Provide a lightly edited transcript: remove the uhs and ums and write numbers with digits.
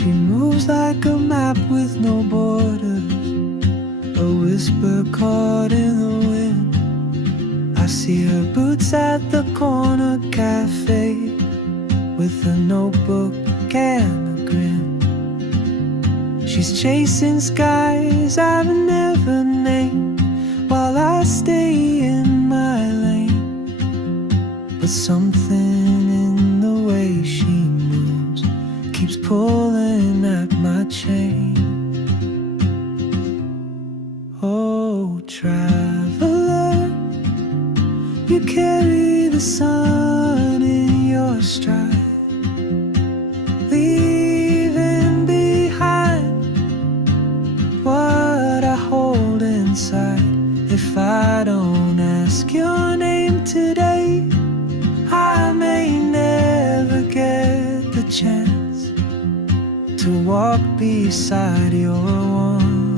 She moves like a map with no borders, a whisper caught in the wind. I see her boots at the corner cafe, with a notebook and a grin. She's chasing skies I've never named, while I stay in my lane. But something in the way she moves keeps pulling at my chain. Oh, traveler, you carry the sun in your stride, leaving behind what I hold inside. If I don't ask your name today, I may never get the chance to walk beside your one.